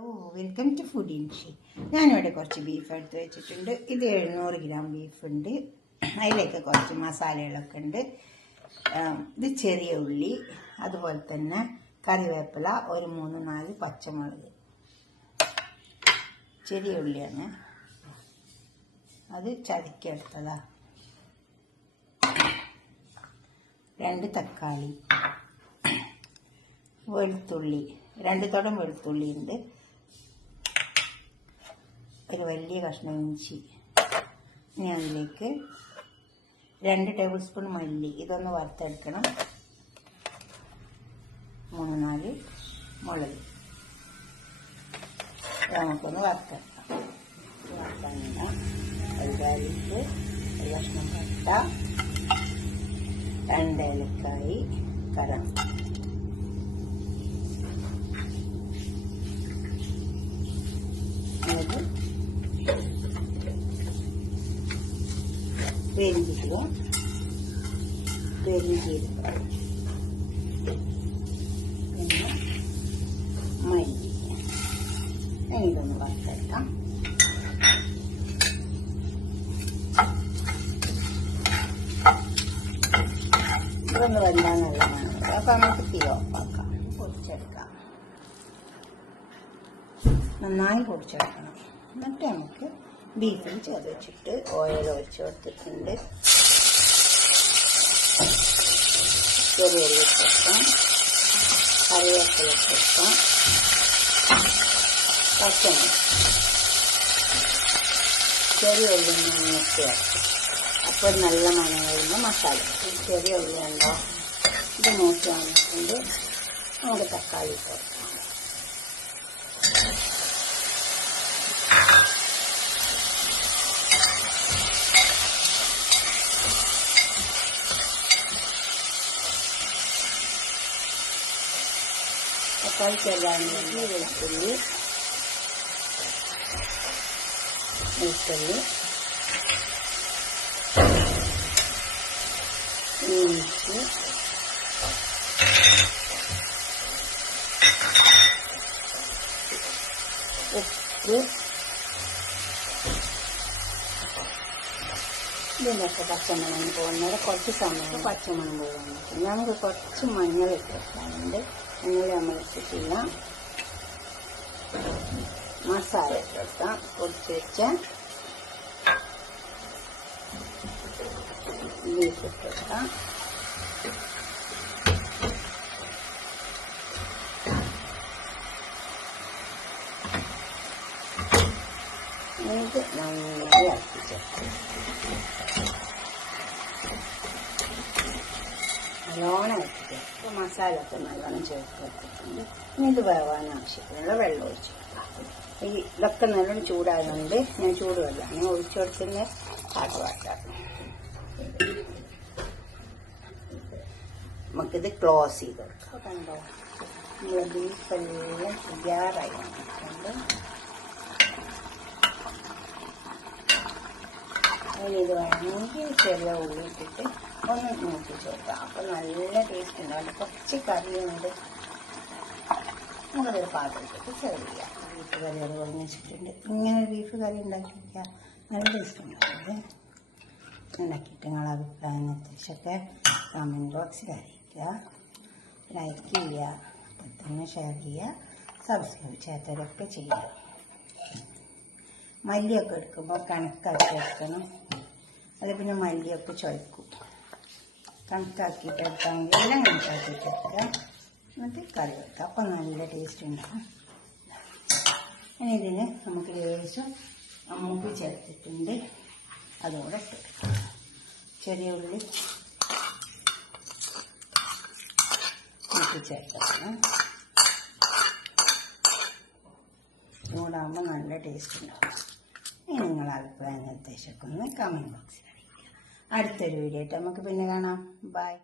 Welcome to food ഇൻഷി. ഞാനിവിടെ കുറച്ച് beef എടുത്ത് വെച്ചിട്ടുണ്ട്. ഇത് 700 ഗ്രാം ബീഫുണ്ട്. അതിലേക്ക് കുറച്ച് മസാലകളൊക്കെ ഉണ്ട്. ഇത് ചെറിയ ഉള്ളി, അതുപോലെ തന്നെ കറിവേപ്പില, ഒരു 3-4 പച്ചമുളക്. ചെറിയ ഉള്ളിയാണ്, അത് ചതക്കിയെടുത്തതാ. 2 തക്കാളി, വെളുത്തുള്ളി, 2 തുടം വെളുത്തുള്ളി ഉണ്ട്, ഒരു വലിയ കഷ്ണം ഇഞ്ചി. ഇനി അതിലേക്ക് 2 ടേബിൾ സ്പൂൺ മല്ലി, ഇതൊന്ന് വറുത്തെടുക്കണം. 3-4 മുളക്, നമുക്കൊന്ന് വറുത്തെടുക്കാം. വറുത്താനിടാം. അതിലേക്ക് ഒരു കഷ്ണം പട്ട, 2 ഏലക്കായി, കരം, പെരുംജീരകം, പിന്നെ മല്ലി. ഇതൊന്ന് വറുത്തെടുക്കാം. ഇതൊന്ന് വെന്താൻ നല്ലതാണ്. അപ്പം നമുക്ക് തീ ഓഫാക്കാം. പൊടിച്ചെടുക്കാം. നന്നായി പൊടിച്ചെടുക്കണം. എന്നിട്ട് നമുക്ക് ബീഫിൽ ചതച്ചിട്ട് ഓയിൽ ഒഴിച്ച് കൊടുത്തിട്ടുണ്ട്. ചെറിയ ഉള്ളി ഇട്ടേക്കാം, കറിവേപ്പില ഇട്ടേക്കാം, പച്ചമുളക്, ചെറിയ ഉള്ളി മിക്സ് ആക്കി. അപ്പോൾ നല്ല മണം വരുമ്പോൾ മസാല. ചെറിയ ഉള്ളി ഉണ്ടോ ഇത് മൂത്ത് വന്നിട്ടുണ്ട്. നമുക്ക് തക്കാളി ഇട്ട് കൊടുക്കാം. തക്കാളി ചെറുതാൻ വേണ്ടി വെളുത്തുള്ളി, ഇഞ്ചി, ഉപ്പ്, ഇതിനൊക്കെ പച്ചമണം പോകുന്നത് കുറച്ച് സമയം പച്ചമണം പോകുന്നു. നമുക്ക് കുറച്ച് മഞ്ഞൾ ഇട്ടിട്ടുണ്ട്. മഞ്ഞൾ നമ്മൾ ഇട്ടിട്ടില്ല. മസാല ഇട്ടിട്ടാം. പൊടിച്ച് വെച്ച ബീഫ് ഇട്ടിട്ടാം. ഇത് നന്നായി ഇളക്കി ചേർക്കാം. നല്ലോണം ഇട്ടിട്ട് ഇപ്പോൾ മസാല ഒക്കെ നല്ലോണം ചേർത്ത് വെച്ചിട്ടുണ്ട്. ഇനി ഇത് വേവാൻ ആവശ്യത്തിനുള്ള വെള്ളം ഒഴിച്ചു കൊടുക്കാം. ഇതൊക്കെ നല്ലോണം ചൂടായതുകൊണ്ട് ഞാൻ ചൂടുവെള്ളമാണ് ഒഴിച്ചു കൊടുക്കുന്ന പാട്ടവാട്ടാണ്. നമുക്കിത് ക്ലോസ് ചെയ്ത് കൊടുക്കാം. കണ്ടോ, നമ്മൾ ബീഫെല്ലാം തയ്യാറായി വന്നിട്ടുണ്ട്. ഇത് വേണമെങ്കിൽ ചെറിയ ഉള്ളി ഇട്ടിട്ട് ഒന്ന് മൂപ്പിച്ച് കൊടുക്കാം. അപ്പം നല്ല ടേസ്റ്റ് ഉണ്ടാവും. കുറച്ച് കറിയുണ്ട്. നമുക്കൊരു പാത്രത്തിലേക്ക് സെർവ് ചെയ്യാം. ബീഫ് കറി അത് പറഞ്ഞിട്ടുണ്ട്. ഇങ്ങനെ ബീഫ് കറി ഉണ്ടാക്കിയിരിക്കുക നല്ല ടേസ്റ്റ് ഉണ്ടാവും. ഉണ്ടാക്കിയിട്ട് നിങ്ങളെ അഭിപ്രായം നിർദ്ദേശമൊക്കെ കമൻറ്റ് ബോക്സിൽ അറിയിക്കുക. ലൈക്ക് ചെയ്യുക, അപ്പോൾ തന്നെ ഷെയർ ചെയ്യുക, സബ്സ്ക്രൈബ് ചെയ്യാത്തവരൊക്കെ ചെയ്യുക. മല്ലിയൊക്കെ എടുക്കുമ്പോൾ കണക്കാക്കി എടുക്കണം. അത് പിന്നെ മല്ലിയൊക്കെ ചുവയ്ക്കും. കണക്കാക്കിയിട്ട് എടുക്കാമെങ്കിൽ എല്ലാം കണക്കാക്കിയിട്ട് എടുക്കുക. എന്നിട്ട് കറി വെക്കുക. അപ്പം നല്ല ടേസ്റ്റ് ഉണ്ടാകും. ഇനി ഇതിന് നമുക്ക് ലേശം അമ്മൂക്ക് ചേർത്തിട്ടുണ്ട്. അതോടെ ഇട്ട് ചെറിയ ഉള്ളി ചേർക്കണം. ചൂടാകുമ്പോൾ നല്ല ടേസ്റ്റ് ഉണ്ടാകും. ഇനി നിങ്ങളുടെ അഭിപ്രായ നിർദ്ദേശമൊക്കെ ഒന്ന് കമൻറ്റ് ബോക്സിൽ അറിയിക്കുക. അടുത്തൊരു വീഡിയോ ആയിട്ട് നമുക്ക് പിന്നെ കാണാം. ബൈ.